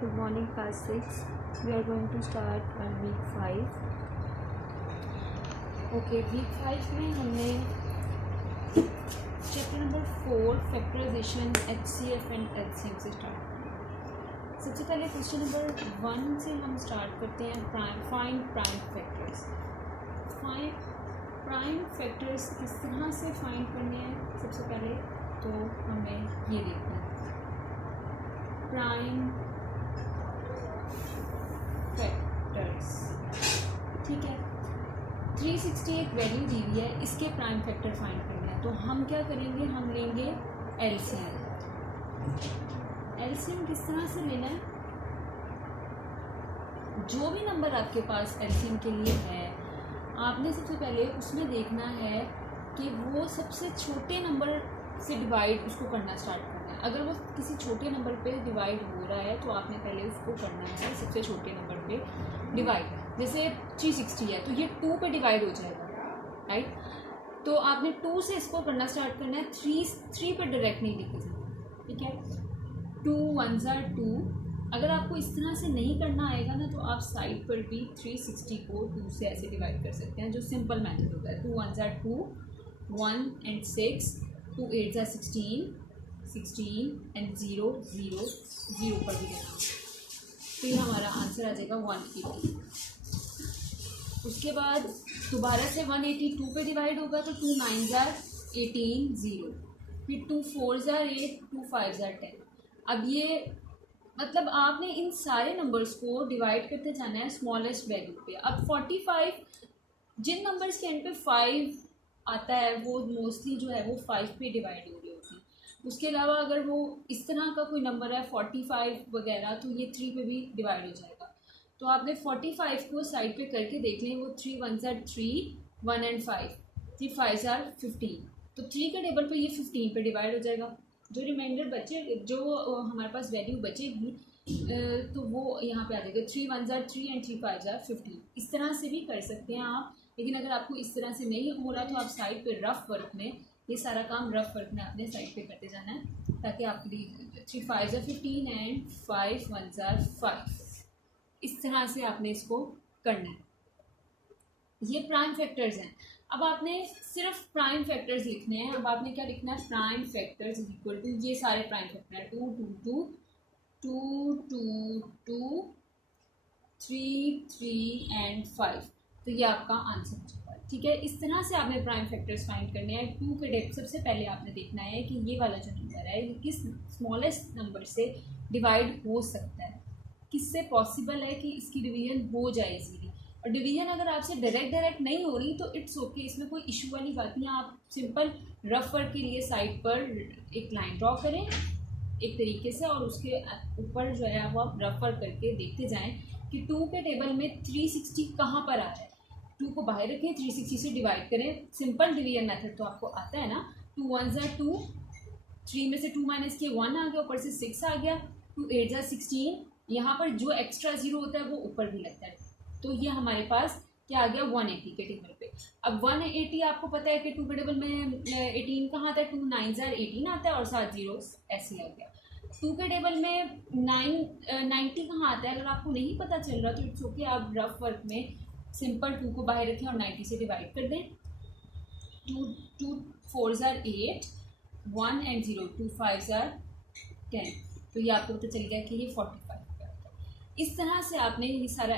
Good morning, class 6. We are going to start week 5. Okay, week 5 में हमने chapter number 4 factorization HCF and LCM से start किया। सबसे पहले क्वेश्चन नंबर 1 से हम स्टार्ट करते हैं। Find prime factors. Prime factors किस तरह से फाइंड करने हैं सबसे पहले तो हमें ये देखना है प्राइम फैक्टर्स। ठीक है, 360 एक वैल्यू दी हुई है, इसके प्राइम फैक्टर फाइंड करने हैं। तो हम क्या करेंगे, हम लेंगे एलसीएम। एलसीएम किस तरह से लेना है, जो भी नंबर आपके पास एलसीएम के लिए है आपने सबसे पहले उसमें देखना है कि वो सबसे छोटे नंबर से डिवाइड उसको करना स्टार्ट करना है। अगर वो किसी छोटे नंबर पे डिवाइड हो रहा है तो आपने पहले उसको करना है सबसे छोटे नंबर पे डिवाइड। जैसे 360 है तो ये 2 पे डिवाइड हो जाएगा, राइट। तो आपने 2 से इसको करना स्टार्ट करना है, 3 पे डायरेक्ट नहीं लिखे जाए। ठीक है, 2 1s are 2। अगर आपको इस तरह से नहीं करना आएगा ना तो आप साइड पर भी 360 को 2 से ऐसे डिवाइड कर सकते हैं, जो सिंपल मेथड होता है। 2 1s are 2, 1 and 6, 2 8s are 16, 16 and 0 0 0 पर भी करना। तो ये हमारा आंसर आ जाएगा 180। उसके बाद दोबारा से 182 पे डिवाइड होगा तो 2 9s are 18 0, फिर 2 4s are 8, 2 5s are 10। अब ये मतलब आपने इन सारे नंबर्स को डिवाइड करते जाना है स्मॉलेस्ट वैल्यू पे। अब 45 जिन नंबर्स के एंड पे 5 आता है वो मोस्टली जो है वो 5 पे डिवाइड हो रही होती है। उसके अलावा अगर वो इस तरह का कोई नंबर है 45 वगैरह तो ये 3 पे भी डिवाइड हो जाएगा। तो आपने 45 को साइड पे करके देख लें, वो 3 1s are 3, 1 and 5, 3 5s are 15। तो 3 के टेबल पे ये 15 पे डिवाइड हो जाएगा। जो रिमाइंडर बचे, जो हमारे पास वैल्यू बचेगी तो वो यहाँ पे आ जाएगा 3 1s are 3 and 3 5s are 15। इस तरह से भी कर सकते हैं आप, लेकिन अगर आपको इस तरह से नहीं हो रहा तो आप साइड पे रफ वर्क में, ये सारा काम रफ वर्क में आपने साइड पे करते जाना है ताकि आपकी 3 5s are 15 and 5 1s are 5। इस तरह से आपने इसको करना है। ये प्राइम फैक्टर्स हैं। अब आपने सिर्फ प्राइम फैक्टर्स लिखने हैं। अब आपने क्या लिखना है, prime factors is equal to ये सारे प्राइम फैक्टर हैं 2 2 2 2 2 2 3 3 and 5। तो ये आपका आंसर हो जाएगा। ठीक है, इस तरह से आपने प्राइम फैक्टर्स फाइंड करने हैं। 2 के डेप सबसे पहले आपने देखना है कि ये वाला जो नंबर है ये किस स्मॉलेस्ट नंबर से डिवाइड हो सकता है, किससे पॉसिबल है कि इसकी डिवीजन हो जाए इजीली। और डिवीजन अगर आपसे डायरेक्ट नहीं हो रही तो इट्स ओके, इसमें कोई इशू वाली बात नहीं है। आप सिंपल रफ वर्क के लिए साइड पर एक लाइन ड्रॉ करें एक तरीके से और उसके ऊपर जो है वो आप रफ वर्क करके देखते जाएं कि 2 के टेबल में 360 कहाँ पर आ रहा है। 2 को बाहर रखें, 360 से डिवाइड करें। सिंपल डिवीजन मेथड तो आपको आता है ना। 2 1s are 2, 3 में से 2 माइनस किए 1 आ गया, ऊपर से 6 आ गया। 2 8s are 16, यहाँ पर जो एक्स्ट्रा 0 होता है वो ऊपर भी लगता है। तो ये हमारे पास क्या आ गया 180 के टेबल पे। अब 180 आपको पता है कि 2 के टेबल में 18 कहाँ आता है, 2 9s are 18 आता है और 7 zeros ऐसे आ गया। 2 के टेबल में 90 कहाँ आता है, अगर आपको नहीं पता चल रहा तो इट्स ओके, आप रफ वर्क में सिंपल 2 को बाहर रखें और 90 से डिवाइड कर दें। 2 4s are 8, 1 and 0, 2 5s are 10। तो ये आपको पता चल गया कि ये 45। इस तरह से आपने ये सारा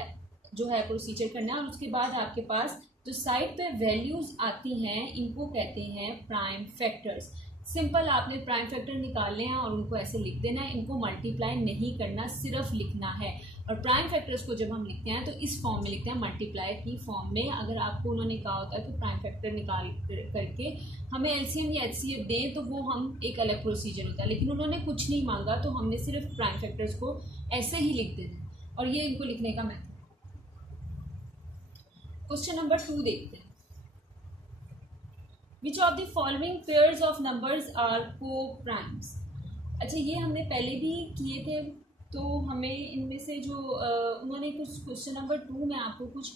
जो है प्रोसीजर करना है। और उसके बाद आपके पास जो साइड पे वैल्यूज़ आती हैं इनको कहते हैं प्राइम फैक्टर्स। सिंपल आपने प्राइम फैक्टर निकालने हैं और उनको ऐसे लिख देना है, इनको मल्टीप्लाई नहीं करना, सिर्फ लिखना है। और प्राइम फैक्टर्स को जब हम लिखते हैं तो इस फॉर्म में लिखते हैं, मल्टीप्लाई की फॉर्म में। अगर आपको उन्होंने कहा होता है कि प्राइम फैक्टर निकाल करके हमें एलसीएम या एचसीएफ दें तो वो हम एक अलग प्रोसीजर होता है, लेकिन उन्होंने कुछ नहीं मांगा तो हमने सिर्फ प्राइम फैक्टर्स को ऐसे ही लिख देना और ये इनको लिखने का मेथड। क्वेश्चन नंबर 2 देखते हैं। Which of the following pairs of numbers are coprimes. अच्छा, ये हमने पहले भी किए थे तो हमें इनमें से जो उन्होंने कुछ क्वेश्चन नंबर 2 में आपको कुछ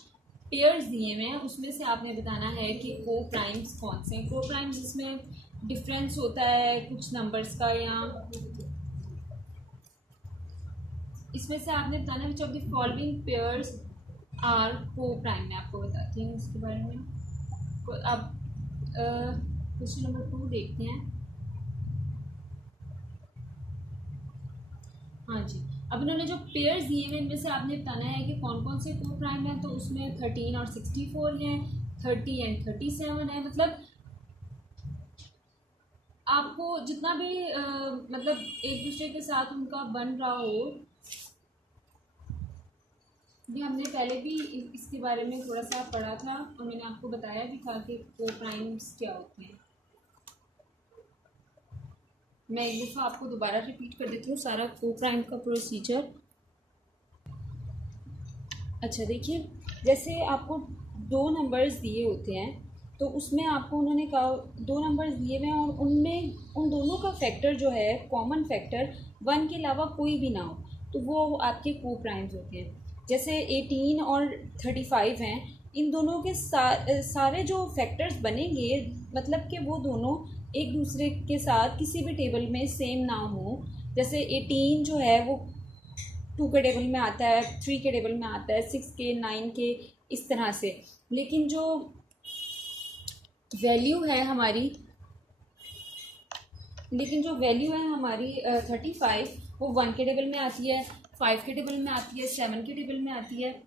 पेयर्स दिए हुए हैं, उसमें से आपने बताना है कि को-प्राइम्स कौन से हैं। को-प्राइम्स जिसमें डिफरेंस होता है कुछ नंबर्स का, या इसमें से आपने बताना which of the following pairs are coprime. मैं आपको बताती हूँ इसके बारे में। अब क्वेश्चन नंबर 2 देखते हैं। हाँ जी, अब इन्होंने जो पेयर्स दिए हैं इनमें से आपने बताना है कि कौन कौन से को प्राइम हैं। तो उसमें 13 और 64 हैं, 30 एंड 37 है। मतलब आपको जितना भी मतलब एक दूसरे के साथ उनका बन रहा हो, ये हमने पहले भी इसके बारे में थोड़ा सा पढ़ा था और मैंने आपको बताया भी था कि को प्राइम्स क्या होते हैं। मैं एक दफ़ा आपको दोबारा रिपीट कर देती हूँ सारा को प्राइम का प्रोसीजर। अच्छा देखिए, जैसे आपको दो नंबर्स दिए होते हैं तो उसमें आपको उन्होंने कहा दो नंबर्स दिए हुए हैं और उनमें उन दोनों का फैक्टर जो है कॉमन फैक्टर 1 के अलावा कोई भी ना हो, तो वो आपके को प्राइम्स होते हैं। जैसे 18 और 35 हैं, इन दोनों के सारे जो फैक्टर्स बनेंगे मतलब कि वो दोनों एक दूसरे के साथ किसी भी टेबल में सेम ना हो। जैसे 18 जो है वो 2 के टेबल में आता है, 3 के टेबल में आता है, 6 के, 9 के, इस तरह से। लेकिन जो वैल्यू है हमारी 35 वो 1 के टेबल में आती है, 5 के टेबल में आती है, 7 के टेबल में आती है।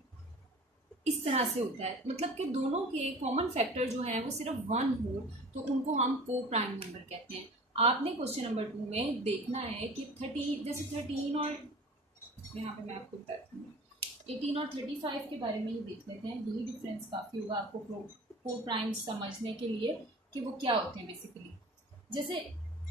इस तरह से होता है, मतलब कि दोनों के कॉमन फैक्टर जो है वो सिर्फ 1 हो तो उनको हम को प्राइम नंबर कहते हैं। आपने क्वेश्चन नंबर 2 में देखना है कि 30 जैसे 13 और यहाँ पे मैं आपको बताती हूँ 18 और 35 के बारे में ही देख लेते हैं। यही डिफरेंस काफ़ी होगा आपको को प्राइम समझने के लिए कि वो क्या होते हैं बेसिकली। जैसे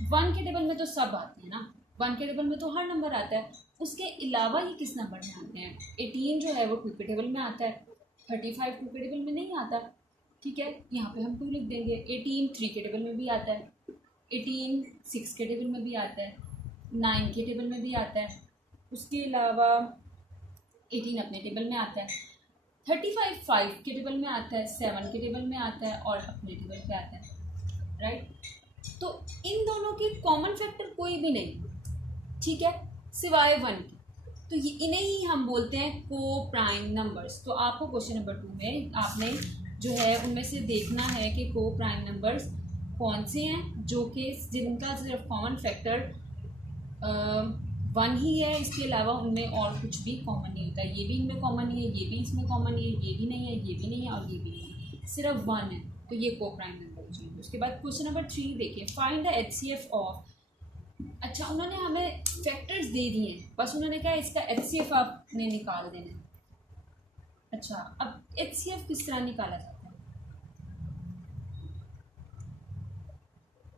1 के टेबल में तो सब आते हैं ना, 1 के टेबल में तो हर नंबर आता है। उसके अलावा ये किस नंबर में आते हैं? 18 जो है वो 2 के टेबल में आता है, 35 2 के टेबल में नहीं आता। ठीक है, यहाँ पे हम 2 लिख देंगे। 18 3 के टेबल में भी आता है, 18 6 के टेबल में भी आता है, 9 के टेबल में भी आता है। उसके अलावा 18 अपने टेबल में आता है, 35 5 के टेबल में आता है, 7 के टेबल में आता है और अपने टेबल पे आता है। राइट, तो इन दोनों के कॉमन फैक्टर कोई भी नहीं, ठीक है, सिवाय 1 के। तो ये इन्हें ही हम बोलते हैं को प्राइम नंबर्स। तो आपको क्वेश्चन नंबर 2 में आपने जो है उनमें से देखना है कि को प्राइम नंबर्स कौन से हैं जो कि जिनका सिर्फ कॉमन फैक्टर 1 ही है, इसके अलावा उनमें और कुछ भी कॉमन नहीं होता। ये भी इनमें कॉमन नहीं है, ये भी इसमें कॉमन नहीं है, ये भी नहीं है, ये भी नहीं है और ये भी नहीं है, सिर्फ 1 है। तो ये को प्राइम नंबर हो जाएंगे। उसके बाद क्वेश्चन नंबर 3 देखिए, फाइंड द HCF ऑफ। अच्छा, उन्होंने हमें फैक्टर्स दे दिए हैं, बस उन्होंने कहा इसका HCF आपने निकाल देना है। अच्छा, अब HCF किस तरह निकाला जाता है?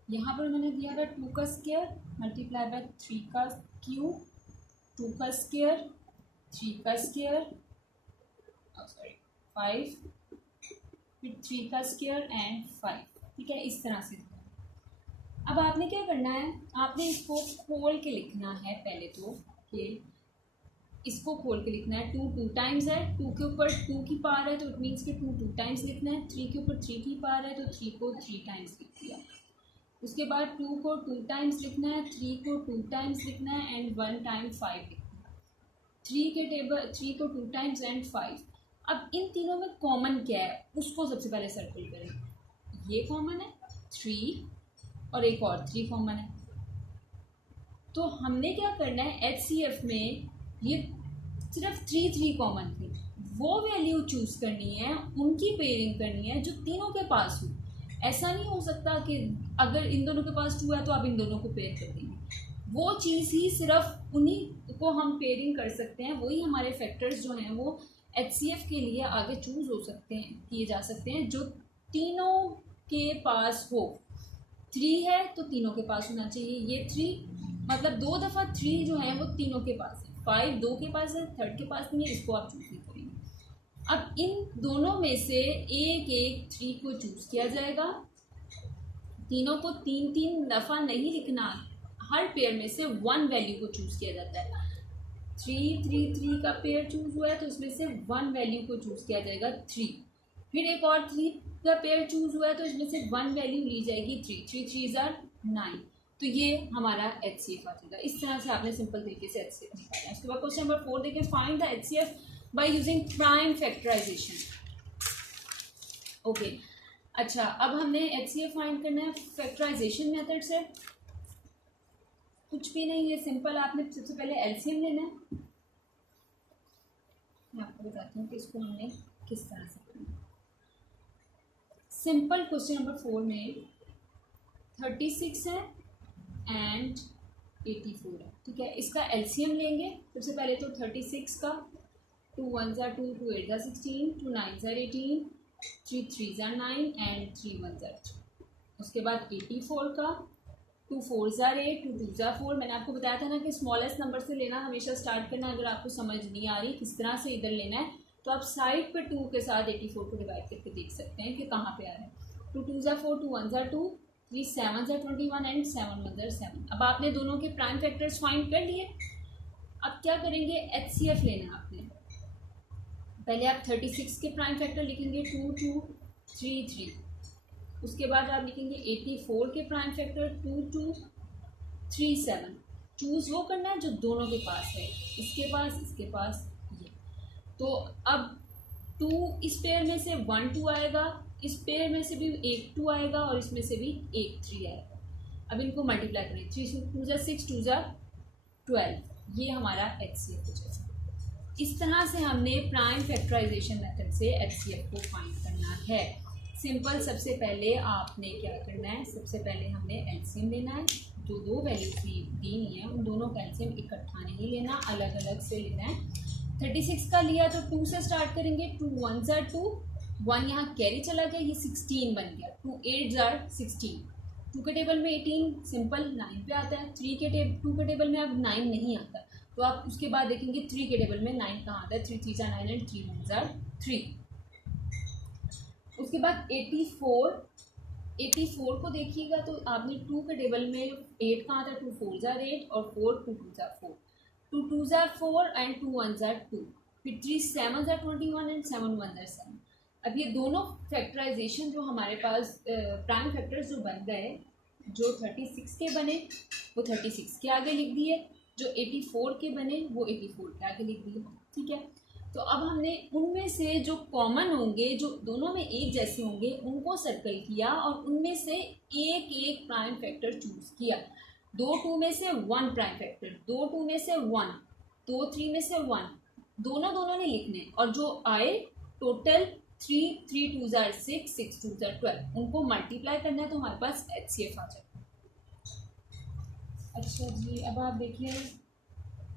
यहाँ पर उन्होंने दिया था 2 का स्क्वायर मल्टीप्लाई बाय 3 का क्यूब, 2 का स्क्वायर, 3 का स्क्वायर, सॉरी 5, फिर 3 का स्क्वायर एंड 5। ठीक है, इस तरह से। अब आपने क्या करना है, आपने इसको खोल के लिखना है पहले तो, कि इसको खोल के लिखना है। 2 2 टाइम्स है, 2 के ऊपर 2 की पावर है तो इट मीन्स कि 2 2 टाइम्स लिखना है। 3 के ऊपर 3 की पावर है तो 3 को 3 टाइम्स लिख दिया। उसके बाद 2 को 2 टाइम्स लिखना है, 3 को 2 टाइम्स लिखना है एंड 1 टाइम 5 लिखना है। 3 को 2 टाइम्स एंड 5। अब इन तीनों में कॉमन क्या है उसको सबसे पहले सर्कल करें। ये कॉमन है 3 और एक और 3 कॉमन है। तो हमने क्या करना है, HCF में ये सिर्फ 3 कॉमन थी, वो वैल्यू चूज़ करनी है, उनकी पेयरिंग करनी है जो तीनों के पास हो। ऐसा नहीं हो सकता कि अगर इन दोनों के पास 2 है तो आप इन दोनों को पेयर कर देंगे। वो चीज़ ही सिर्फ उन्हीं को हम पेयरिंग कर सकते हैं, वही हमारे फैक्टर्स जो हैं वो HCF के लिए आगे चूज़ हो सकते हैं, किए जा सकते हैं, जो तीनों के पास हो। 3 है तो तीनों के पास होना चाहिए। ये 3 मतलब 2 दफ़ा 3 जो है वो तीनों के पास है। 5 2 के पास है, 3rd के पास नहीं है, इसको आप चूज़ नहीं करेंगे। अब इन दोनों में से एक 3 को चूज़ किया जाएगा। तीनों को 3 दफ़ा नहीं लिखना, हर पेयर में से 1 वैल्यू को चूज़ किया जाता है। 3 3 3 का पेयर चूज़ हुआ है तो इसमें से 1 वैल्यू को चूज़ किया जाएगा 3। फिर एक और 3 का पेयर चूज़ हुआ है तो इसमें से 1 वैल्यू ली जाएगी 3 3 3 9। तो ये हमारा HCF आ जाएगा। इस तरह से आपने सिंपल तरीके से HCF निकाला है। उसके बाद क्वेश्चन नंबर 4 देखिए, find the HCF by using prime factorization. Okay, अच्छा अब हमने HCF फाइंड करना है फैक्टराइजेशन मेथड से। कुछ भी नहीं है, सिंपल आपने सबसे पहले LCM लेना है। मैं आपको बताती हूँ कि इसको हमने किस तरह से करना है। सिंपल क्वेश्चन नंबर 4 में 36 है एंड 84 है, ठीक है। इसका LCM लेंगे। सबसे पहले तो 36 का 2 1 ज़ा 2, 2 8 ज़ा 16, 2 9 ज़ा 18, 3 3 ज़ा 9 एंड 3 1 ज़ा 3। उसके बाद 84 का 2 4 ज़ा 8, 2 2 ज़ा 4। मैंने आपको बताया था ना कि स्मॉलेस्ट नंबर से लेना हमेशा स्टार्ट करना। अगर आपको समझ नहीं आ रही किस तरह से इधर लेना है तो आप साइड पे 2 के साथ 84 को डिवाइड करके देख सकते हैं कि कहाँ पे आ रहा है। 2 2 ज़ा 4, 2 1 ज़ा 2, 3 7 ज़ा 21 एंड 7 1 ज़ा 7। अब आपने दोनों के प्राइम फैक्टर्स फाइंड कर लिए। अब क्या करेंगे, HCF लेना है आपने। पहले आप 36 के प्राइम फैक्टर लिखेंगे 2 2 3 3। उसके बाद आप लिखेंगे 84 के प्राइम फैक्टर 2 2 3 7। चूज़ वो करना है जो दोनों के पास है, इसके पास ये। तो अब 2 इस पेयर में से 1 2 आएगा, इस पेयर में से भी एक 2 आएगा और इसमें से भी एक 3 आएगा। अब इनको मल्टीप्लाई करें, 3 2 ज़ा 6, 2 ज़ा 12। ये हमारा HCF हो जाएगा। इस तरह से हमने प्राइम फैक्टराइजेशन मेथड से HCF को फाइंड करना है। सिंपल, सबसे पहले आपने क्या करना है, सबसे पहले हमने LCM लेना है। जो दो वैल्यूज दी है उन दोनों का LCM इकट्ठा नहीं लेना, अलग अलग से लेना है। 36 का लिया तो 2 से स्टार्ट करेंगे, 2 1 ज़ा 2, 1 यहाँ कैरी चला गया, ये 16 बन गया। 2 8 ज़ा 16, 2 के टेबल में 18 सिंपल 9 पे आता है। 2 के टेबल में अब 9 नहीं आता, तो आप उसके बाद देखेंगे 3 के टेबल में 9 कहाँ आता है। 3 3 ज़ा 9 एंड 3 1 ज़ा 3। उसके बाद 84 को देखिएगा तो आपने 2 के टेबल में 8 कहाँ था, 2 4 ज़ा 8 और 4 2 2 ज़ा 4, 2 2 ज़ा 4 एंड 2 1 ज़ा 2, फिर 3 7 ज़ा 21 एंड 7 1 ज़ा 7। अब ये दोनों फैक्टराइजेशन जो हमारे पास प्राइम फैक्टर्स जो बन गए, जो 36 के बने वो 36 के आगे लिख दिए, जो 84 के बने वो 84 के आगे लिख दिए, ठीक है। तो अब हमने उनमें से जो कॉमन होंगे, जो दोनों में एक जैसे होंगे, उनको सर्कल किया और उनमें से एक एक प्राइम फैक्टर चूज किया। 2 2 में से 1 प्राइम फैक्टर, 2 2 में से 1, 2 3 में से 1, दोनों ने लिखने और जो आए टोटल 3 3 2 ज़ा 6, 6 2 ज़ा 12, उनको मल्टीप्लाई करना है तो हमारे पास HCF आ जाएगा। अच्छा जी, अब आप देखिए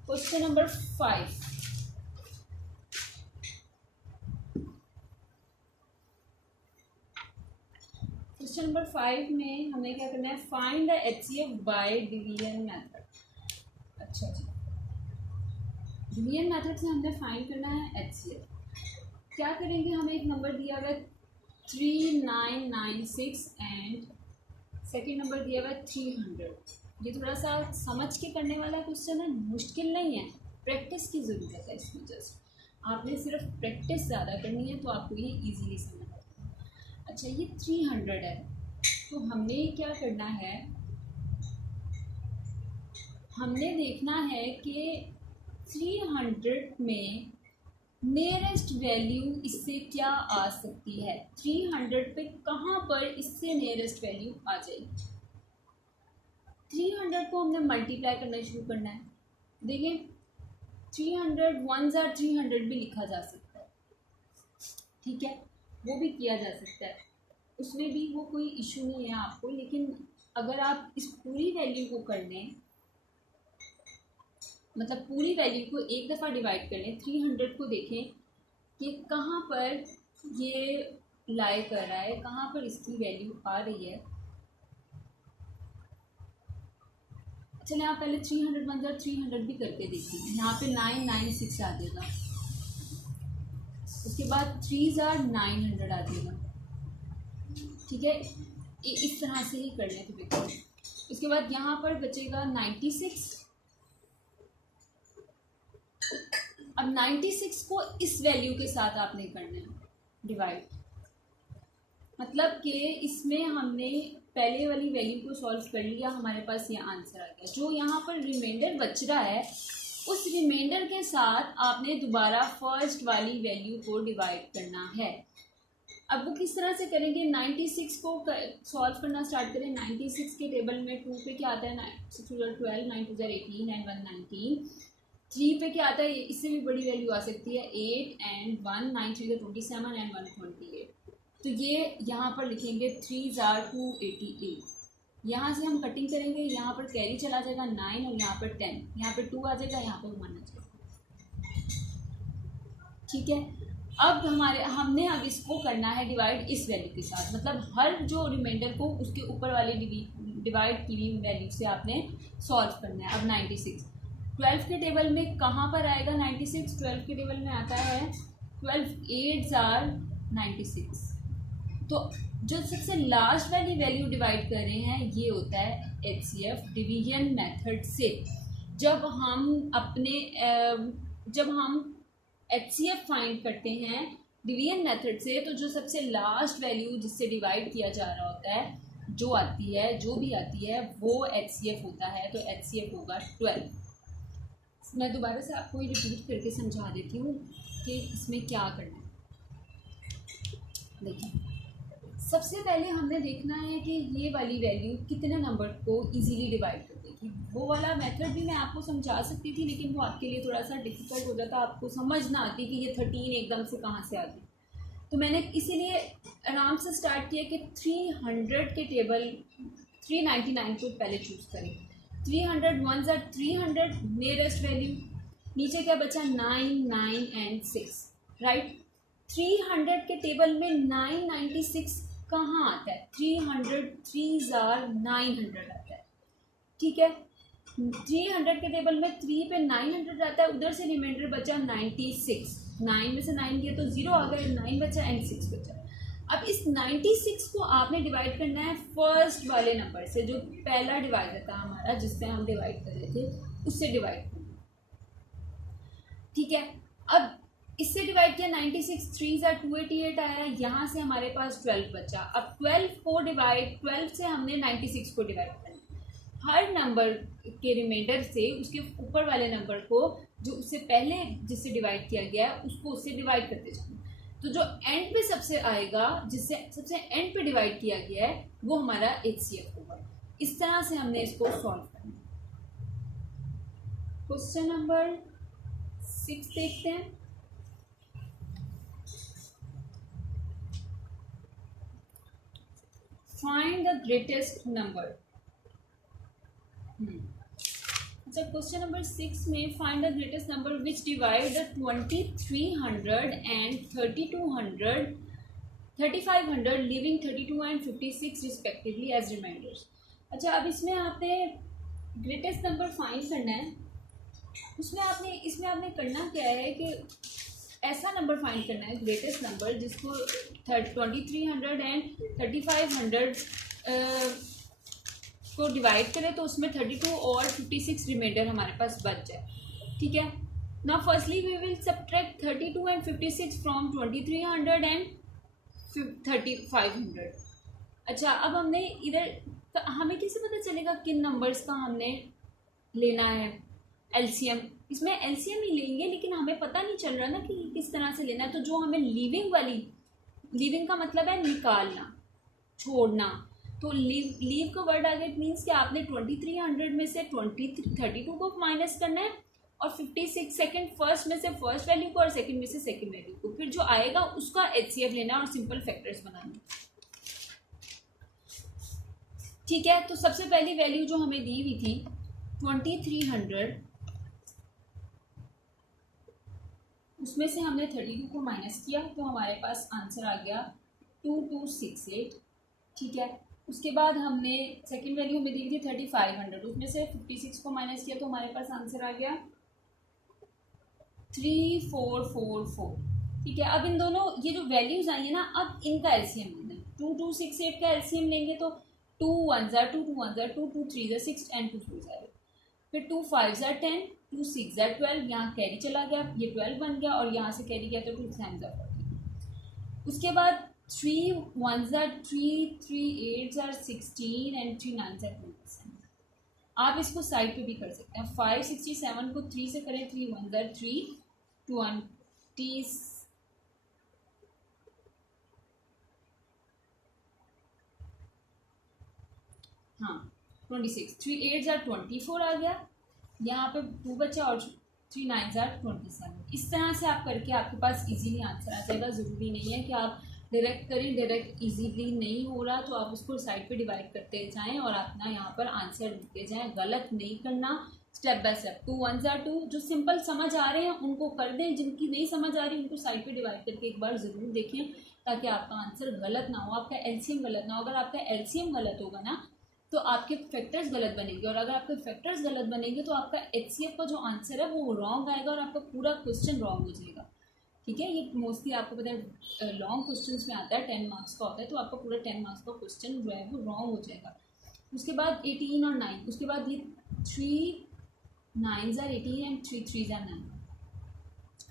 क्वेश्चन नंबर 5। क्वेश्चन नंबर 5 में हमें क्या करना है, find the HCF by division method. अच्छा जी, डिवीजन मेथड से हमने फाइंड करना है HCF। क्या करेंगे, हमें एक नंबर दिया हुआ है 3996 एंड सेकेंड नंबर दिया हुआ है 300। ये थोड़ा सा समझ के करने वाला क्वेश्चन है, मुश्किल नहीं है, प्रैक्टिस की ज़रूरत है इसमें। जस्ट आपने सिर्फ प्रैक्टिस ज़्यादा करनी है तो आपको ये इजीली समझ आएगा। अच्छा, ये 300 है तो हमने क्या करना है, हमने देखना है कि 300 में नियरेस्ट वैल्यू इससे क्या आ सकती है। 300 पे कहाँ पर इससे नियरेस्ट वैल्यू आ जाएगी। 300 को हमने मल्टीप्लाई करना शुरू करना है। देखिए 300 1 ज़ा 300 भी लिखा जा सकता है, ठीक है, वो भी किया जा सकता है, उसमें भी वो कोई इशू नहीं है आपको। लेकिन अगर आप इस पूरी वैल्यू को कर लें, मतलब पूरी वैल्यू को एक दफ़ा डिवाइड कर लें, 300 को देखें कि कहाँ पर ये लाई कर रहा है, कहाँ पर इसकी वैल्यू आ रही है। चलिए आप पहले 300 1 ज़ा 300 भी करके देखिए। यहाँ पे 996 आ जाएगा, उसके बाद 3 ज़ा 900 आ जाएगा, ठीक है। इस तरह से ही कर लें तो बेहतर। उसके बाद यहाँ पर बचेगा 96। अब 96 को इस वैल्यू के साथ आपने करना है डिवाइड, मतलब कि इसमें हमने पहले वाली वैल्यू को सॉल्व कर लिया, हमारे पास ये आंसर आ गया। जो यहाँ पर रिमाइंडर बच रहा है उस रिमाइंडर के साथ आपने दोबारा फर्स्ट वाली वैल्यू को डिवाइड करना है। अब वो किस तरह से करेंगे, 96 को सॉल्व करना स्टार्ट करें। 96 के टेबल में 2 पे क्या आता है, 6 2 12, 9 2 18 एंड 1 19। 3 पे क्या आता है, इससे भी बड़ी वैल्यू आ सकती है 8 एंड 1, 9 3 27 एंड 1 28। तो ये यहाँ पर लिखेंगे 3 are 288। यहाँ से हम कटिंग करेंगे, यहाँ पर कैरी चला जाएगा 9 और यहाँ पर 10, यहाँ पर 2 आ जाएगा, यहाँ पर 1 आ जाएगा। ठीक है, अब हमने अब इसको करना है डिवाइड इस वैल्यू के साथ, मतलब हर जो रिमाइंडर को उसके ऊपर वाले डिवाइड की हुई वैल्यू से आपने सॉल्व करना है। अब 96 12 के टेबल में कहाँ पर आएगा 96, 12 के टेबल में आता है 12 8s are 96। तो जो सबसे लास्ट वाली वैल्यू डिवाइड कर रहे हैं ये होता है HCF डिवीजन मेथड से। जब हम HCF फाइंड करते हैं डिवीजन मेथड से, तो जो सबसे लास्ट वैल्यू जिससे डिवाइड किया जा रहा होता है, जो भी आती है वो HCF होता है। तो HCF होगा 12। मैं दोबारा से आपको ये रिपीट करके समझा देती हूँ कि इसमें क्या करना है। देखिए, सबसे पहले हमने देखना है कि ये वाली वैल्यू कितने नंबर को इजीली डिवाइड कर देगी। वो वाला मेथड भी मैं आपको समझा सकती थी, लेकिन वो आपके लिए थोड़ा सा डिफिकल्ट हो जाता, आपको समझ ना आती कि ये 13 एकदम से कहाँ से आ गई। तो मैंने इसीलिए आराम से स्टार्ट किया कि 300 के टेबल 399 को पहले चूज़ करें। 300 1s are 300 नियरेस्ट वैल्यू, नीचे क्या बचा 9 9 एंड 6, राइट। 300 के टेबल में 996 कहाँ आता है, 300 3s are 900 आता है। ठीक है, 300 के टेबल में 3 पे 900 आता है, उधर से रिमाइंडर बचा 96, 9 में से 9 किया तो 0 आ गया, 9 बचा एंड 6 बचा। अब इस 96 को आपने डिवाइड करना है फर्स्ट वाले नंबर से, जो पहला डिवाइडर था हमारा जिससे हम डिवाइड कर रहे थे, उससे डिवाइड करना। ठीक है, अब इससे डिवाइड किया 96, 3s are 288 आया, यहाँ से हमारे पास 12 बचा। अब 12 से हमने 96 को डिवाइड करना। हर नंबर के रिमाइंडर से उसके ऊपर वाले नंबर को, जो उससे पहले जिससे डिवाइड किया गया है, उसको उससे डिवाइड करते जाना। तो जो एंड पे सबसे आएगा, जिससे सबसे एंड पे डिवाइड किया गया है, वो हमारा HCF होगा। इस तरह से हमने इसको सॉल्व करना। क्वेश्चन नंबर 6 देखते हैं। Find the greatest number. अच्छा, क्वेश्चन नंबर 6 में find the greatest number which divide the 2300 and 3200 3500 leaving 32 and 56 respectively as remainders. अच्छा, अब इसमें आपने ग्रेटेस्ट नंबर फाइंड करना है। इसमें आपने करना क्या है कि ऐसा नंबर फाइंड करना है, ग्रेटेस्ट नंबर, जिसको 2300 एंड 3500 को डिवाइड करें तो उसमें 32 और 56 रिमाइंडर हमारे पास बच जाए। ठीक है, now firstly we will subtract 32 and 56 from 2300 and 3500। अच्छा, अब हमने इधर हमें कैसे पता चलेगा किन नंबर्स का हमने लेना है LCM। इसमें LCM ही लेंगे, लेकिन हमें पता नहीं चल रहा ना कि किस तरह से लेना है। तो जो हमें लीविंग का मतलब है निकालना, छोड़ना। तो लीव का वर्ड आ गया, इट मीन्स कि आपने 2300 में से 32 को माइनस करना है और 56 सेकंड फर्स्ट में से फर्स्ट वैल्यू को और सेकंड में से सेकंड वैल्यू को, फिर जो आएगा उसका HCF लेना और सिंपल फैक्टर्स बनाना। ठीक है, तो सबसे पहली वैल्यू जो हमें दी हुई थी 2300, उसमें से हमने 32 को माइनस किया तो हमारे पास आंसर आ गया 2268। ठीक है, उसके बाद हमने सेकंड वैल्यू हमें दी थी 3500, उसमें से 56 को माइनस किया तो हमारे पास आंसर आ गया 3444। ठीक है, अब इन दोनों ये जो वैल्यूज आई है ना, अब इनका LCM लेना है। 2268 का LCM लेंगे तो 2 1s are 2 2 1s are 2 2 3s are 6 and 2 4s are 8, फिर 2 5s are 10 2 6s are 12, यहाँ कैरी चला गया, ये 12 बन गया और यहाँ से कैरी गया तो 2 7s are 14। उसके बाद 3 1s are 3, 3 8s are 16 and 3 9s are 27। आप इसको साइड पे भी कर सकते हैं। 567 को 3 से करें, 3 1s are 3 20, हाँ 26, 3 8s are 24 आ गया, यहाँ पे 2 बचा और 3 9s are 27। इस तरह से आप करके आपके पास इजीली आंसर आ जाएगा। ज़रूरी नहीं है कि आप डायरेक्ट करें, डायरेक्ट इजीली नहीं हो रहा तो आप उसको साइड पे डिवाइड करते जाएं और अपना यहाँ पर आंसर लिखते जाएं। गलत नहीं करना, step by step. 2 1s are 2, जो सिंपल समझ आ रहे हैं उनको कर दें, जिनकी नहीं समझ आ रही उनको साइड पे डिवाइड करके एक बार ज़रूर देखें ताकि आपका आंसर गलत ना हो, आपका एलसीएम गलत ना हो। अगर आपका एलसीएम गलत होगा ना तो आपके फैक्टर्स गलत बनेंगे, और अगर आपके फैक्टर्स गलत बनेंगे तो आपका एचसीएफ का जो आंसर है वो रॉन्ग आएगा और आपका पूरा क्वेश्चन रॉन्ग हो जाएगा। ठीक है, ये मोस्टली आपको पता है लॉन्ग क्वेश्चंस में आता है, 10 मार्क्स का होता है, तो आपका पूरा 10 मार्क्स का क्वेश्चन जो है वो रॉन्ग हो जाएगा। उसके बाद 18 और 9, उसके बाद ये 3 9s are 18 and 3 3s are 9।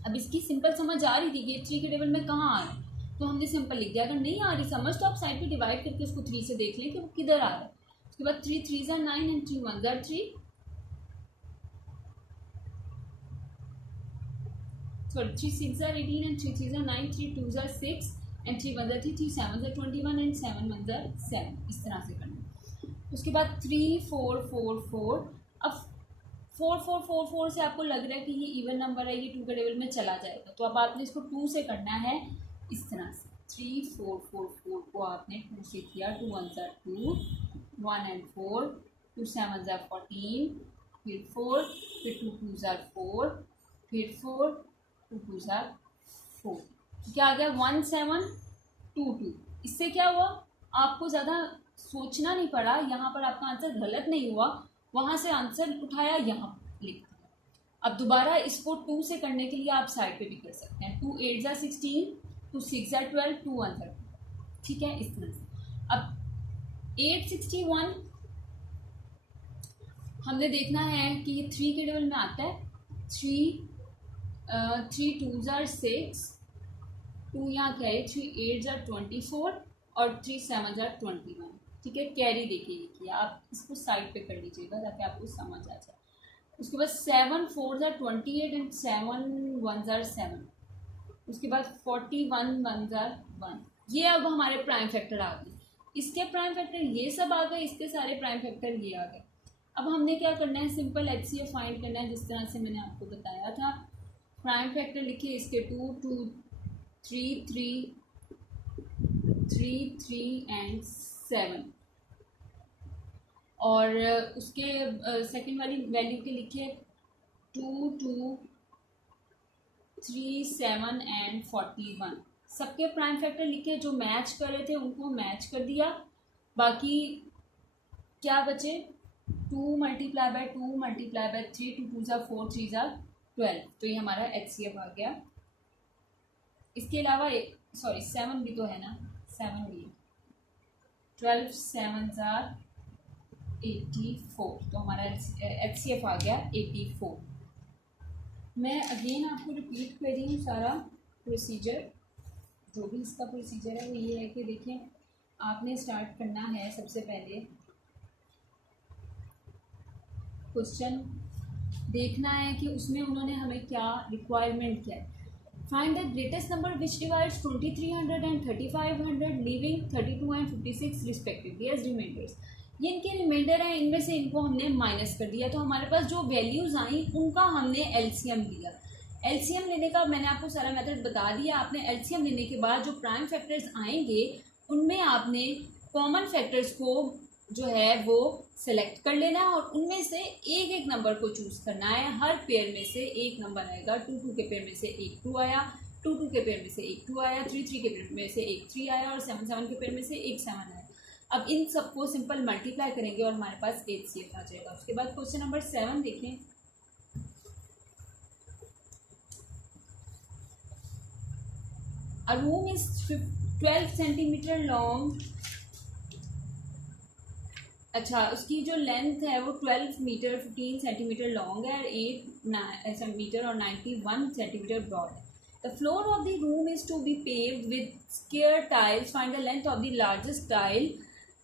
अब इसकी सिंपल समझ आ रही थी कि ये 3 के टेबल में कहाँ आ रहा है, तो हमने सिंपल लिख दिया। अगर नहीं आ रही समझ तो आप साइड पे डिवाइड करके उसको 3 से देख लें कि वो किधर आ रहा है। उसके बाद 3 3s are 9 and 3 1s are 3, sorry 3 6s are 18 and 3 3s are 9, 3 2s are 6 and 3 1s are 3, 3 7s are 21 and 7 1s are 7। इस तरह से करना। उसके बाद 3 4 4 4। अब 4 4 4 4 से आपको लग रहा है कि ये इवन नंबर है, ये 2 के टेबल में चला जाएगा, तो अब आपने इसको 2 से करना है इस तरह से। 3 4 4 4 को आपने 2 से किया, 2 1s are 2, 1 and 4, 2 7s are 14, फिर 4, फिर 2 2s are 4, फिर 4, 2 2s are 4। क्या आ गया 1 7 2 2। इससे क्या हुआ, आपको ज़्यादा सोचना नहीं पड़ा, यहाँ पर आपका आंसर गलत नहीं हुआ, वहाँ से आंसर उठाया यहाँ लिख दिया। अब दोबारा इसको 2 से करने के लिए आप साइड पे भी कर सकते हैं। 2 8s are 16, 2 6s are 12, 2 1s are 2। ठीक है, इस तरह से। अब 861 हमने देखना है कि ये 3 के टेबल में आता है। 3 2s are 6, 2 यहाँ क्या है, 3 8s are 24 और 3 7s are 21। ठीक है, कैरी देखिए लिखिए, आप इसको साइड पे कर लीजिएगा ताकि आपको समझ आ जाए। उसके बाद 7 4s are 28 and 7 1s are 7। उसके बाद 41 1s are 1। ये अब हमारे प्राइम फैक्टर आ गए, इसके प्राइम फैक्टर ये सब आ गए, इसके सारे प्राइम फैक्टर ये आ गए। अब हमने क्या करना है, सिंपल एचसीएफ फाइंड करना है, जिस तरह से मैंने आपको बताया था। प्राइम फैक्टर लिखिए इसके 2 2 3 3 3 3 एंड 7, और उसके सेकंड वाली वैल्यू के लिखिए 2 2 3 7 एंड 41। सबके प्राइम फैक्टर लिखे, जो मैच कर रहे थे उनको मैच कर दिया। बाकी क्या बचे, 2 multiply by 2 multiply by 3, 2 2s are 4, 3s are 12, तो ये हमारा एचसीएफ आ गया। इसके अलावा सॉरी 7 भी तो है ना, 7 भी 12 7s are 84, तो हमारा एचसीएफ आ गया 84। मैं अगेन आपको रिपीट कर रही हूँ सारा प्रोसीजर, जो भी इसका प्रोसीजर है वो ये है कि देखिए, आपने स्टार्ट करना है सबसे पहले क्वेश्चन देखना है कि उसमें उन्होंने हमें क्या रिक्वायरमेंट किया है। Find the greatest number which divides 2300 and 3500 leaving 32 and 56 respectively as remainders. ये इनके रिमाइंडर हैं, इनमें से इनको हमने माइनस कर दिया, तो हमारे पास जो वैल्यूज़ आई उनका हमने एलसीएम लिया। एलसीएम लेने का मैंने आपको सारा मेथड बता दिया। आपने एलसीएम लेने के बाद जो प्राइम फैक्टर्स आएंगे उनमें आपने कॉमन फैक्टर्स को जो है वो सेलेक्ट कर लेना है और उनमें से एक एक नंबर को चूज़ करना है। हर पेयर में से एक नंबर आएगा। 2 2 के पेयर में से एक 2 आया, 2 2 के पेयर में से एक 2 आया, 3 3 के पेयर में से एक 3 आया और 7 7 के पेयर में से एक 7 आया। अब इन सबको सिंपल मल्टीप्लाई करेंगे और हमारे पास एचसीएफ आ जाएगा। उसके बाद क्वेश्चन नंबर 7 देखें। A room is 12 centimetre long. अच्छा, उसकी जो लेंथ है वो 12 मीटर 15 सेंटीमीटर लॉन्ग है और 8 मीटर और 91 सेंटीमीटर ब्रॉड है। The floor of the room is to be paved with square tiles, find the length of the largest tile,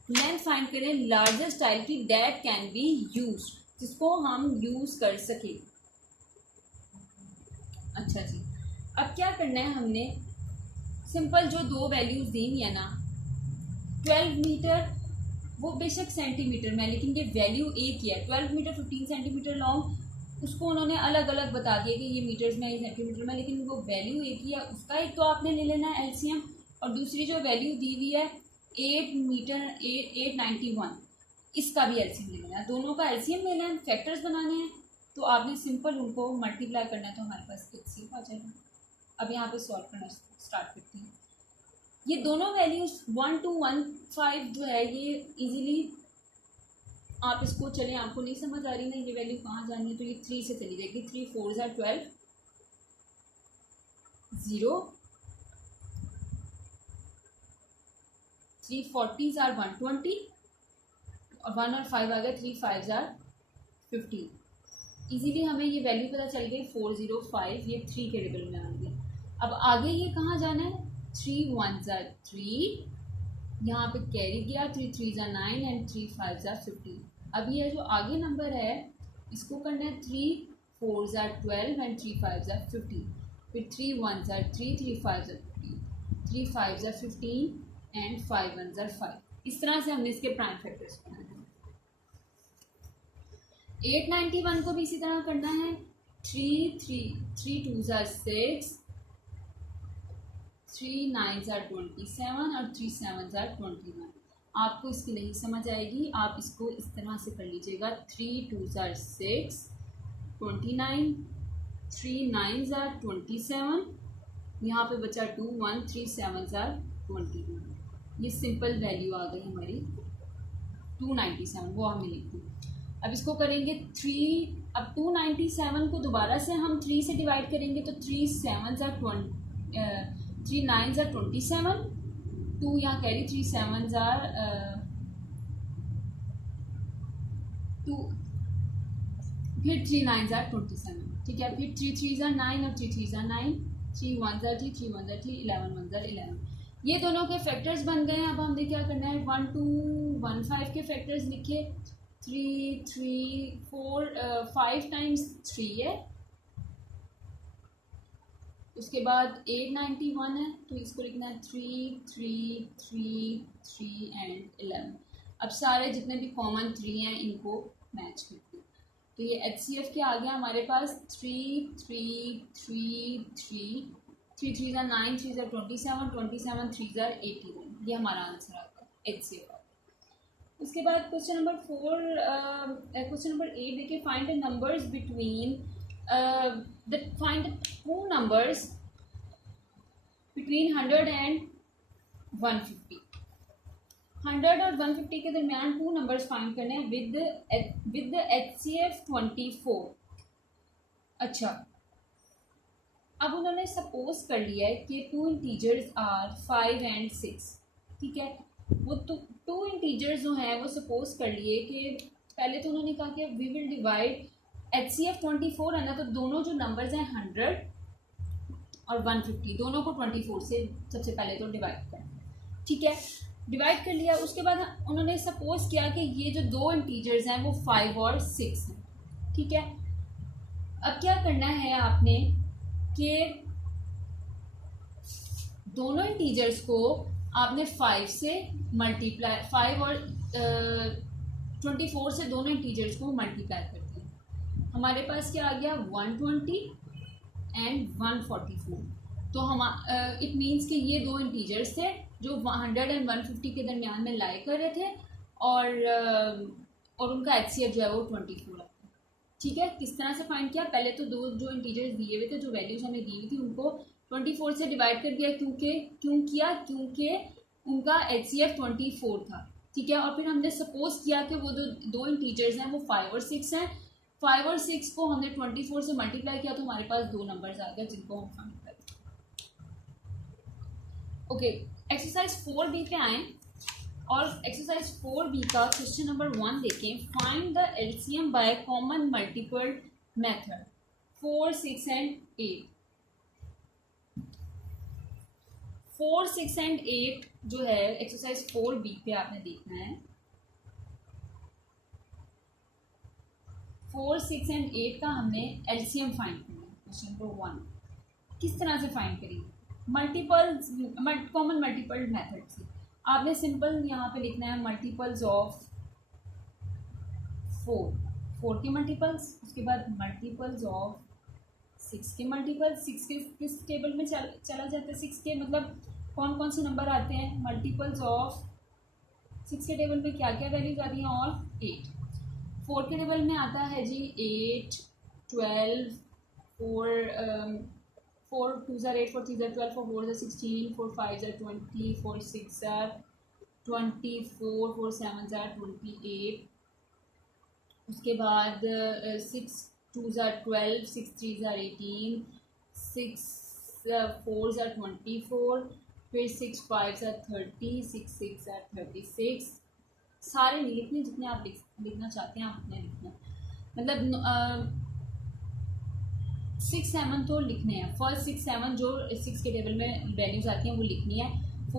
length find करें लार्जेस्ट टाइल की दैट कैन बी यूज, जिसको हम use कर सके। अच्छा जी, अब क्या करना है, हमने सिंपल जो दो वैल्यूज दी है ना, 12 मीटर, वो बेशक सेंटीमीटर में, लेकिन ये वैल्यू एक ही है। 12 मीटर 15 सेंटीमीटर लॉन्ग, उसको उन्होंने अलग अलग बता दिया कि ये मीटर्स में, ये सेंटीमीटर में, लेकिन वो वैल्यू एक ही है। उसका एक तो आपने ले लेना है एलसीएम, और दूसरी जो वैल्यू दी हुई है 8 मीटर 891, इसका भी एलसीएम ले लेना है। दोनों का एलसीएम लेना है, फैक्टर्स बनाने हैं, तो आपने सिंपल उनको मल्टीप्लाई करना है, तो हमारे पास एलसीएम आ जाएगा। अब यहाँ पे सॉल्व करना स्टार्ट करते हैं। ये दोनों वैल्यूज 1 to 15 जो है, ये इजीली आप इसको, चलें आपको नहीं समझ आ रही ना ये वैल्यू कहाँ जानी है, तो ये 3 से चली जाएगी। 3 4 ज़ा 12, 0, 3 40 ज़ा 120, और 1 और 5 आ गए, 3 5 ज़ा 15। इजीली हमें ये वैल्यू पता चल गई 405, ये 3 के टेबल में आ गई। अब आगे ये कहाँ जाना है, 3 1 ज़ा 3, यहाँ पे कैरी गया, 3 3 ज़ा 9 एंड 3 5 ज़ा 15। अब ये जो आगे नंबर है इसको करना है 3 4 ज़ा 12 एंड 3 5 ज़ा 15, फिर 3 1 ज़ा 3, 3 5 ज़ा 15, 3 5 ज़ा 15 एंड 5 1 ज़ा 5। इस तरह से हमने इसके प्राइम फैक्टर्स बनाए हैं। 891 को भी इसी तरह करना है, 3 2 ज़ा 6, 3 9 ज़ा 27 और 3 7 ज़ा 21। आपको इसकी नहीं समझ आएगी, आप इसको इस तरह से कर लीजिएगा, 3 2 ज़ा 6 29, 3 9 ज़ा 27, यहाँ पे बचा 2 1, 3 7 ज़ा 21। ये सिंपल वैल्यू आ गई हमारी 297, वो हमने लिख दी। अब इसको करेंगे 3, अब 297 को दोबारा से हम 3 से डिवाइड करेंगे, तो 3 7 ज़ा 3 9 ज़ा 27, 2 यहाँ कैरी, 3 7 ज़ा 2, फिर 3 9 ज़ा 27, ठीक है, फिर 3 3 ज़ा 9 और 3 3 ज़ा 9, 3 1 ज़ा 3, 3 1 ज़ा 3, 11 1 ज़ा 11। ये दोनों के फैक्टर्स बन गए हैं। अब हमने क्या करना है, 1 2 1 5 के फैक्टर्स लिखे, 3 3 4 5 टाइम्स 3 है, उसके बाद 891 है, तो इसको लिखना है 3 3 3 3 एंड 11। अब सारे जितने भी कॉमन 3 हैं इनको मैच करते हैं, तो ये HCF के आ गया हमारे पास 3 3 3 3 3 3 ज़ा 9, 3 ज़ा 27, 27 3 ज़ा 81। ये हमारा आंसर आ गया HCF। उसके बाद क्वेश्चन नंबर 8 देखिए, find the numbers between find the two numbers between 100 and 150। 100 और 150 के दरमियान टू नंबर्स फाइंड करने हैं विद द HCF 24। अच्छा, अब उन्होंने सपोज कर लिया है कि टू इंटीजर्स आर 5 एंड 6, ठीक है। वो टू इंटीजर्स जो हैं वो सपोज कर लिए कि पहले तो उन्होंने कहा कि वी विल डिवाइड, HCF 24 है ना, तो दोनों जो नंबर्स हैं 100 और 150, दोनों को 24 से सबसे पहले तो डिवाइड करना, ठीक है। डिवाइड कर लिया, उसके बाद उन्होंने सपोज किया कि ये जो दो इंटीजर्स हैं वो 5 और 6 हैं, ठीक है। अब क्या करना है आपने कि दोनों इंटीजर्स को आपने 5 से मल्टीप्लाई, 5 और 24 से दोनों इंटीजर्स को मल्टीप्लाई करते हैं। हमारे पास क्या आ गया, 120 एंड 144। तो हम इट मीन्स कि ये दो इंटीजर्स थे जो 100 एंड 150 के दरमियान में लाई कर रहे थे, और उनका HCF जो है वो 24 है, ठीक है। किस तरह से फाइंड किया, पहले तो दो जो इंटीजर्स दिए हुए थे, जो वैल्यूज हमें दी हुई थी, उनको 24 से डिवाइड कर दिया, क्योंकि उनका HCF 24 था, ठीक है। और फिर हमने सपोज किया कि वो जो दो इंटीजर्स हैं वो 5 और 6 हैं। 5 और 6 को हमने 24 से मल्टीप्लाई किया, तो हमारे पास दो नंबर्स आ गए जिनको हम फाइंड करें। ओके, एक्सरसाइज 4B पे आएँ और एक्सरसाइज 4B का क्वेश्चन नंबर 1 देखें। Find the LCM by common multiple method 4 6 and 8। 4, 6 and 8 जो है एक्सरसाइज 4B पे आपने देखना है। 4, 6 एंड 8 का हमने एलसीएम फाइंड करना है। क्वेश्चन नंबर 1 किस तरह से फाइंड करेंगे? मल्टीपल्स, कॉमन मल्टीपल मेथड से। आपने सिंपल यहाँ पे लिखना है मल्टीपल्स ऑफ 4 के मल्टीपल्स, उसके बाद मल्टीपल्स ऑफ 6 के मल्टीपल्स। 6 के किस टेबल में चला जाता है? 6 के मतलब कौन कौन से नंबर आते हैं? मल्टीपल्स ऑफ 6 के टेबल में क्या क्या वैल्यूज आती हैं? और 8। 4 के टेबल में आता है जी 8, 12, 4 2 ज़ार 8, 4 3 ज़ार 12, 4 4 ज़ार 16, 4 5 ज़ार 20, 4 6 ज़ार 24, 4 7 ज़ार 28। उसके बाद 6 2 ज़ार 12, 6 3 ज़ार 18, 6 4 ज़ार 24, फिर 6 5 ज़ार 30, 6 6 ज़ार 36। सारे नहीं लिखने, जितने आप लिखना चाहते हैं आप उतने लिखना। मतलब 6 7 तो लिखने हैं। फर्स्ट 6 7 जो 6 के टेबल में वैल्यूज आती हैं वो लिखनी है।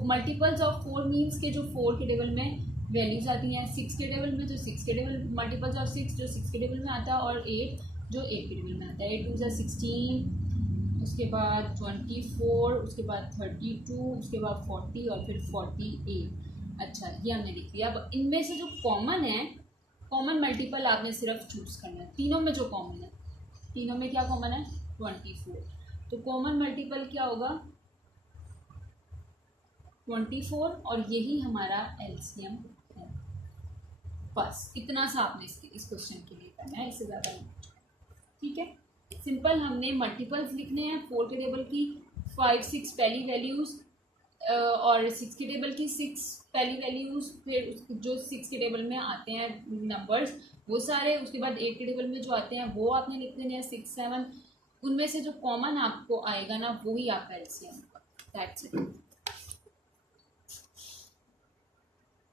मल्टीपल्स ऑफ 4 मीन्स के जो 4 के टेबल में वैल्यूज आती हैं, 6 के टेबल में जो 6 के टेबल, मल्टीपल्स ऑफ 6 जो 6 के टेबल में आता है, और 8 जो 8 के टेबल में आता है। 8 2 ज़ार 16, उसके बाद 24, उसके बाद 32, उसके बाद 40 और फिर 48। अच्छा, ये हमने लिख लिया। अब इनमें से जो कॉमन है, कॉमन मल्टीपल आपने सिर्फ चूज़ करना है। तीनों में जो कॉमन है, तीनों में क्या कॉमन है? 24। तो कॉमन मल्टीपल क्या होगा? 24, और यही हमारा एलसीएम है। बस इतना सा आपने इस क्वेश्चन के लिए करना है, इससे ज़्यादा नहीं। ठीक है, सिंपल हमने मल्टीपल्स लिखने हैं 4 के टेबल की, 5 6 पहली वैल्यूज़, और 6 के टेबल की 6 पहली वैल्यूज़, फिर जो 6 के टेबल में आते हैं नंबर्स वो सारे, उसके बाद 8 के टेबल में जो आते हैं वो आपने लिख देने हैं 6 7। उनमें से जो कॉमन आपको आएगा ना, वही आपका एलसीएम। That's it.